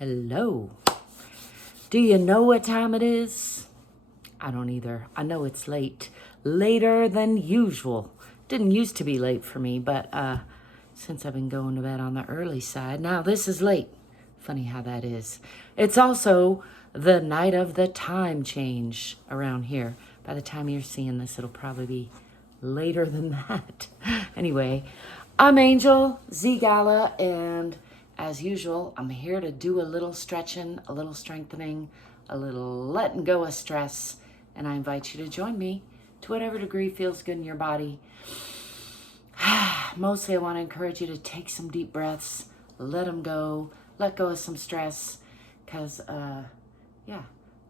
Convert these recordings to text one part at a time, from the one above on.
Hello. Do you know what time it is? I don't either. I know it's late. Later than usual. Didn't used to be late for me, but since I've been going to bed on the early side, now this is late. Funny how that is. It's also the night of the time change around here. By the time you're seeing this, it'll probably be later than that. Anyway, I'm Angel, ZGALA, and as usual, I'm here to do a little stretching, a little strengthening, a little letting go of stress, and I invite you to join me to whatever degree feels good in your body. Mostly I want to encourage you to take some deep breaths, let them go, let go of some stress, because,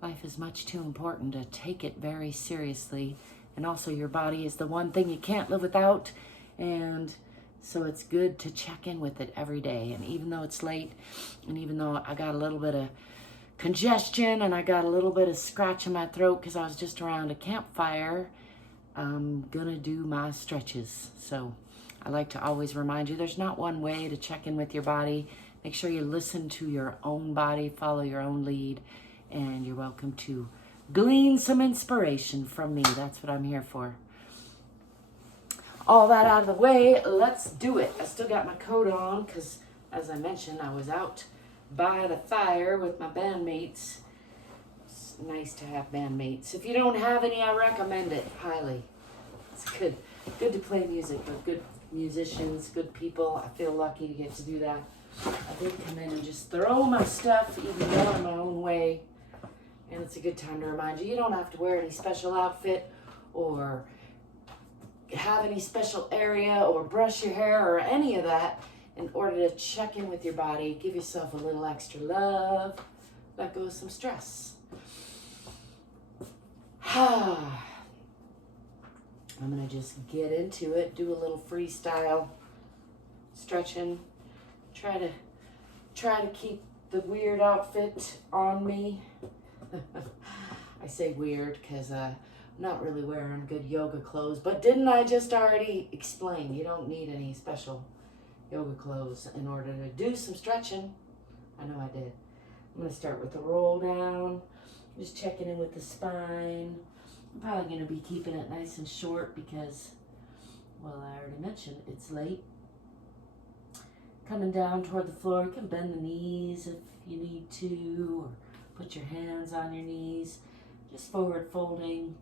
life is much too important to take it very seriously. And also your body is the one thing you can't live without, and so it's good to check in with it every day. And even though it's late, and even though I got a little bit of congestion and I got a little bit of scratch in my throat because I was just around a campfire, I'm gonna do my stretches. So I like to always remind you, there's not one way to check in with your body. Make sure you listen to your own body, follow your own lead, and you're welcome to glean some inspiration from me. That's what I'm here for. All that out of the way, let's do it. I still got my coat on because, as I mentioned, I was out by the fire with my bandmates. It's nice to have bandmates. If you don't have any, I recommend it highly. It's good to play music with good musicians, good people. I feel lucky to get to do that. I did come in and just throw my stuff even more in my own way. And it's a good time to remind you, you don't have to wear any special outfit or have any special area or brush your hair or any of that in order to check in with your body, give yourself a little extra love, let go of some stress. I'm gonna just get into it, do a little freestyle stretching, try to keep the weird outfit on me. I say weird because I'm not really wearing good yoga clothes, but didn't I just already explain you don't need any special yoga clothes in order to do some stretching? I know I did. I'm going to start with the roll down, just checking in with the spine. I'm probably going to be keeping it nice and short because, well, I already mentioned it's late. Coming down toward the floor, you can bend the knees if you need to, or put your hands on your knees, just forward folding,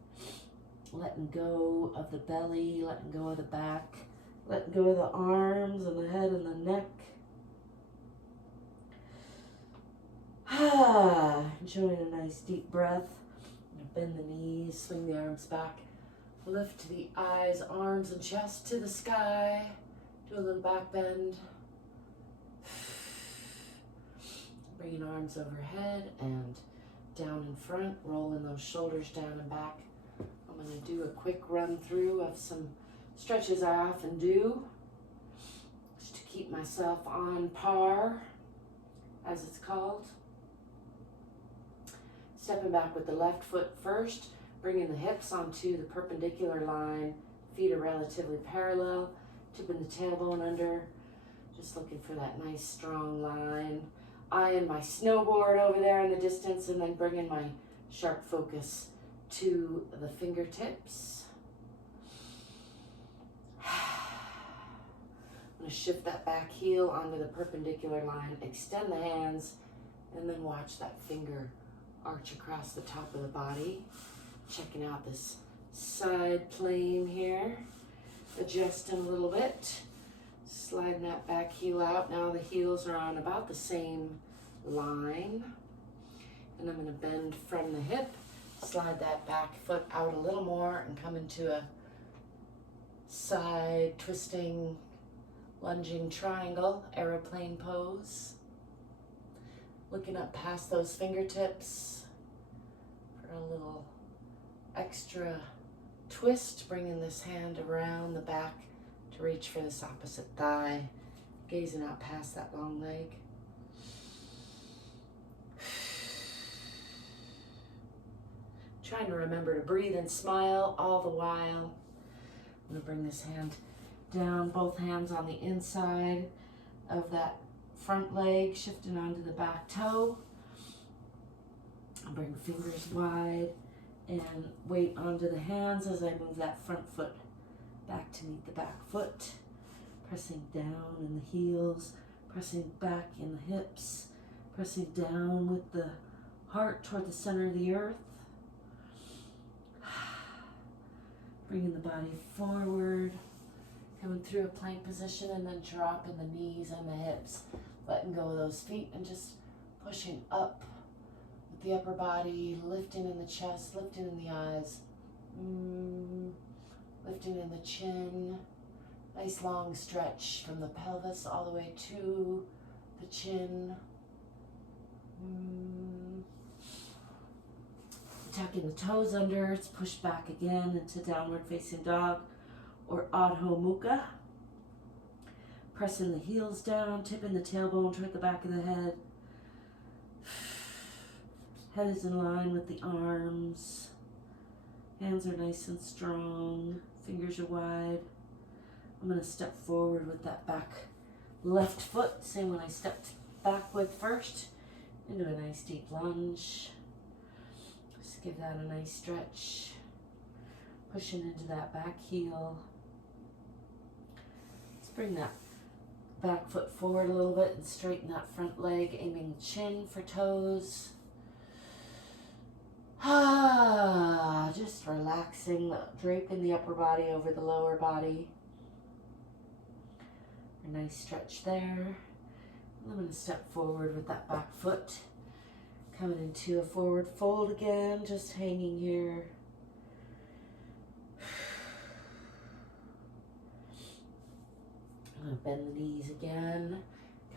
letting go of the belly, letting go of the back, letting go of the arms and the head and the neck. Enjoying a nice deep breath. Bend the knees, swing the arms back, lift the eyes, arms and chest to the sky. Do a little back bend. Bringing arms overhead and down in front, rolling those shoulders down and back. I'm going to do a quick run through of some stretches I often do, just to keep myself on par, as it's called. Stepping back with the left foot first, bringing the hips onto the perpendicular line, feet are relatively parallel, tipping the tailbone under, just looking for that nice strong line. Eyeing my snowboard over there in the distance, and then bringing my sharp focus to the fingertips. I'm going to shift that back heel onto the perpendicular line, extend the hands, and then watch that finger arch across the top of the body. Checking out this side plane here. Adjusting a little bit. Sliding that back heel out. Now the heels are on about the same line. And I'm going to bend from the hip, slide that back foot out a little more, and come into a side twisting, lunging triangle, aeroplane pose. Looking up past those fingertips for a little extra twist, bringing this hand around the back to reach for this opposite thigh, gazing out past that long leg. Trying to remember to breathe and smile all the while. I'm going to bring this hand down, both hands on the inside of that front leg, shifting onto the back toe. Bring fingers wide and weight onto the hands as I move that front foot back to meet the back foot. Pressing down in the heels, pressing back in the hips, pressing down with the heart toward the center of the earth. Bringing the body forward, coming through a plank position and then dropping the knees and the hips, letting go of those feet and just pushing up with the upper body, lifting in the chest, lifting in the eyes, lifting in the chin. Nice long stretch from the pelvis all the way to the chin. Tucking the toes under, it's pushed back again into downward facing dog or Adho Mukha. Pressing the heels down, tipping the tailbone toward the back of the head. Head is in line with the arms. Hands are nice and strong. Fingers are wide. I'm going to step forward with that back left foot, same one I stepped back with first, into a nice deep lunge. Just give that a nice stretch. Pushing into that back heel. Let's bring that back foot forward a little bit and straighten that front leg, aiming the chin for toes. Just relaxing, draping the upper body over the lower body. A nice stretch there. I'm going to step forward with that back foot. Coming into a forward fold again, just hanging here. I'm going to bend the knees again.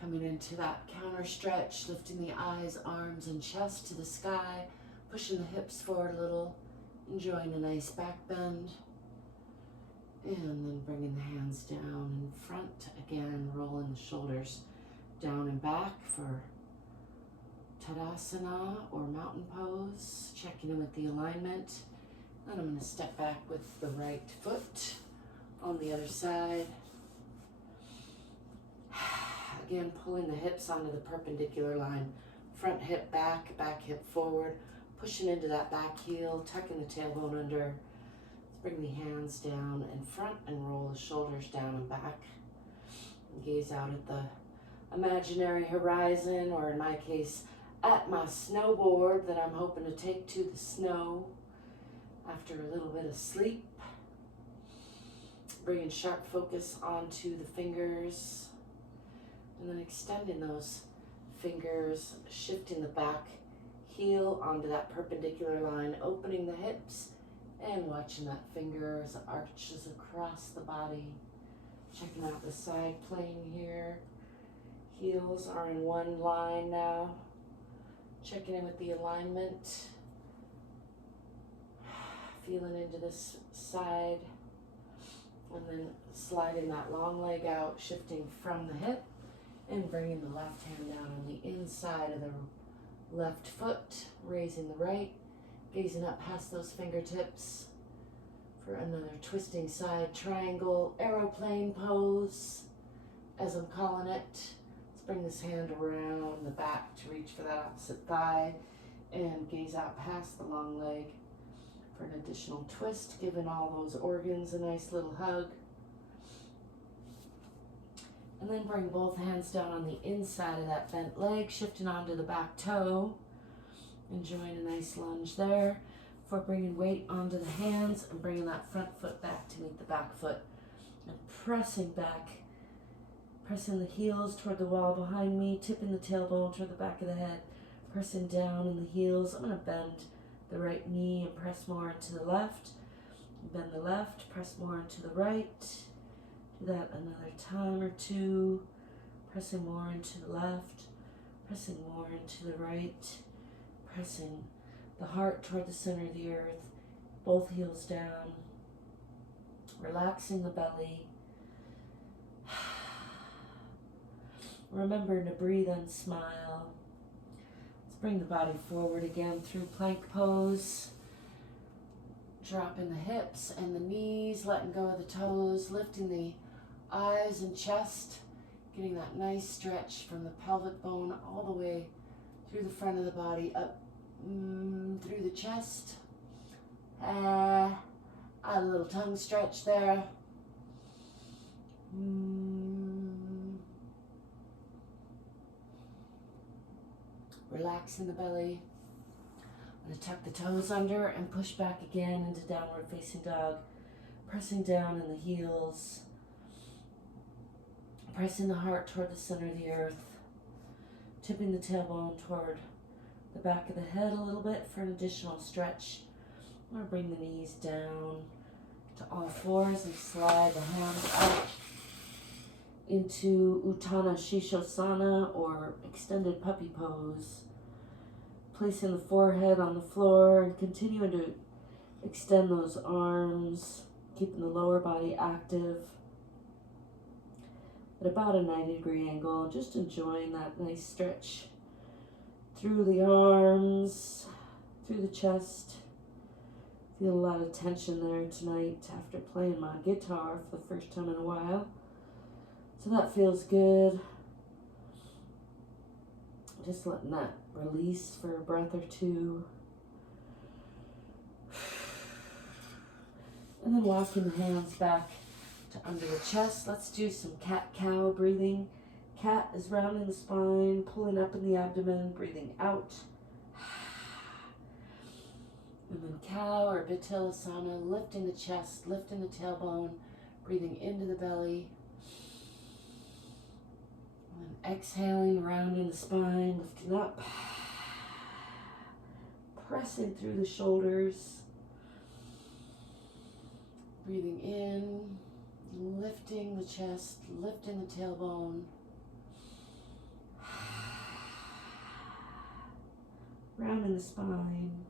Coming into that counter stretch, lifting the eyes, arms, and chest to the sky. Pushing the hips forward a little. Enjoying a nice back bend. And then bringing the hands down in front again, rolling the shoulders down and back for Tadasana or mountain pose. Checking in with the alignment. Then I'm going to step back with the right foot on the other side. Again, pulling the hips onto the perpendicular line. Front hip back, back hip forward. Pushing into that back heel, tucking the tailbone under. Bring the hands down in front and roll the shoulders down and back. And gaze out at the imaginary horizon, or in my case, at my snowboard that I'm hoping to take to the snow after a little bit of sleep. Bringing sharp focus onto the fingers. And then extending those fingers, shifting the back heel onto that perpendicular line, opening the hips, and watching that fingers arches across the body. Checking out the side plane here. Heels are in one line now. Checking in with the alignment. Feeling into this side. And then sliding that long leg out, shifting from the hip, and bringing the left hand down on the inside of the left foot, raising the right. Gazing up past those fingertips for another twisting side triangle aeroplane pose, as I'm calling it. Let's bring this hand around the back to reach for that opposite thigh and gaze out past the long leg for an additional twist, giving all those organs a nice little hug. And then bring both hands down on the inside of that bent leg, shifting onto the back toe. Enjoying a nice lunge there for bringing weight onto the hands and bringing that front foot back to meet the back foot. And pressing back, pressing the heels toward the wall behind me, tipping the tailbone toward the back of the head, pressing down in the heels. I'm going to bend the right knee and press more into the left. Bend the left, press more into the right. Do that another time or two. Pressing more into the left, pressing more into the right. Pressing the heart toward the center of the earth, both heels down, relaxing the belly. Remembering to breathe and smile. Let's bring the body forward again through plank pose. Dropping the hips and the knees, letting go of the toes, lifting the eyes and chest, Getting that nice stretch from the pelvic bone all the way through the front of the body, up through the chest. Add a little tongue stretch there. Relax in the belly. I'm going to tuck the toes under and push back again into downward facing dog. Pressing down in the heels. Pressing the heart toward the center of the earth. Tipping the tailbone toward the back of the head a little bit for an additional stretch. I'm going to bring the knees down to all fours and slide the hands out into Uttanasana Shishosana or extended puppy pose. Placing the forehead on the floor and continuing to extend those arms, keeping the lower body active at about a 90-degree angle, just enjoying that nice stretch through the arms, through the chest. Feel a lot of tension there tonight after playing my guitar for the first time in a while. So that feels good. Just letting that release for a breath or two. And then walking the hands back to under the chest. Let's do some cat-cow breathing. Cat is rounding the spine, pulling up in the abdomen, breathing out. And then cow or Vipassana, lifting the chest, lifting the tailbone, breathing into the belly. And then exhaling, rounding the spine, lifting up. Pressing through the shoulders. Breathing in, lifting the chest, lifting the tailbone. Rounding the spine.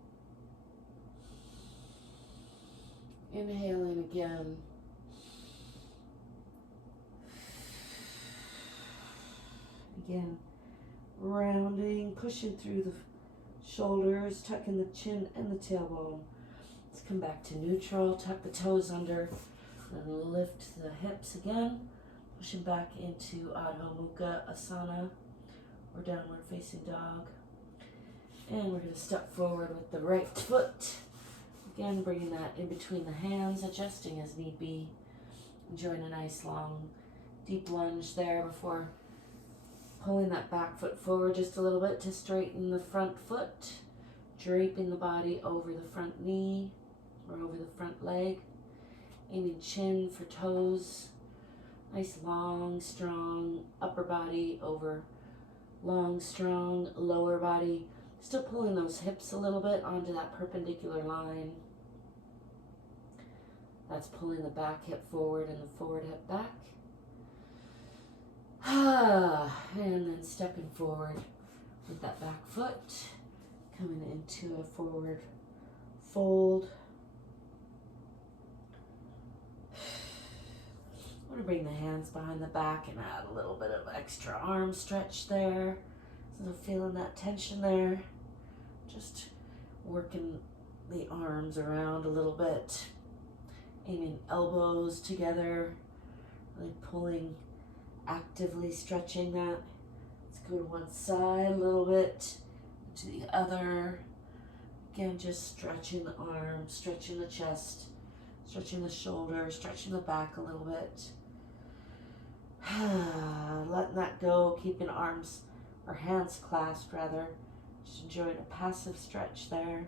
Inhaling again. Again, rounding, pushing through the shoulders, tucking the chin and the tailbone. Let's come back to neutral, tuck the toes under, and lift the hips again. Pushing back into Adho Mukha Asana, or downward facing dog. And we're going to step forward with the right foot. Again, bringing that in between the hands, adjusting as need be. Enjoying a nice long, deep lunge there before pulling that back foot forward just a little bit to straighten the front foot. Draping the body over the front knee or over the front leg. Aiming chin for toes. Nice long, strong upper body over long, strong lower body. Still pulling those hips a little bit onto that perpendicular line. That's pulling the back hip forward and the forward hip back. And then stepping forward with that back foot. Coming into a forward fold. I'm going to bring the hands behind the back and add a little bit of extra arm stretch there. So feeling that tension there. Just working the arms around a little bit. Aiming elbows together. Really pulling, actively stretching that. Let's go to one side a little bit. To the other. Again, just stretching the arms, stretching the chest, stretching the shoulders, stretching the back a little bit. Letting that go, keeping arms or hands clasped rather. Just enjoying a passive stretch there.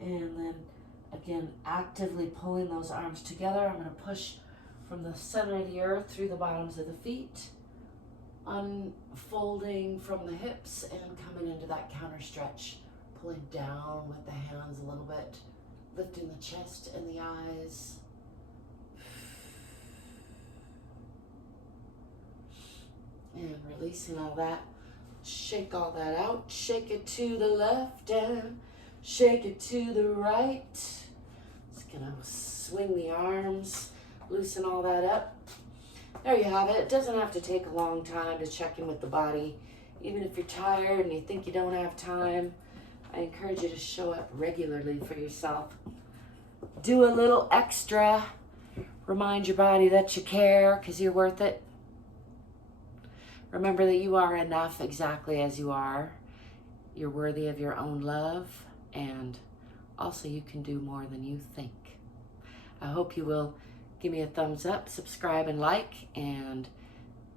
And then again, actively pulling those arms together. I'm going to push from the center of the earth through the bottoms of the feet. Unfolding from the hips and coming into that counter stretch. Pulling down with the hands a little bit. Lifting the chest and the eyes. And releasing all that. Shake all that out. Shake it to the left and shake it to the right. Just gonna swing the arms. Loosen all that up. There you have it. It doesn't have to take a long time to check in with the body. Even if you're tired and you think you don't have time, I encourage you to show up regularly for yourself. Do a little extra. Remind your body that you care because you're worth it. Remember that you are enough exactly as you are. You're worthy of your own love, and also you can do more than you think. I hope you will give me a thumbs up, subscribe, and like, and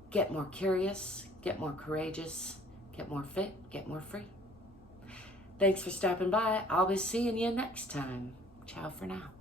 get more curious, get more courageous, get more fit, get more free. Thanks for stopping by. I'll be seeing you next time. Ciao for now.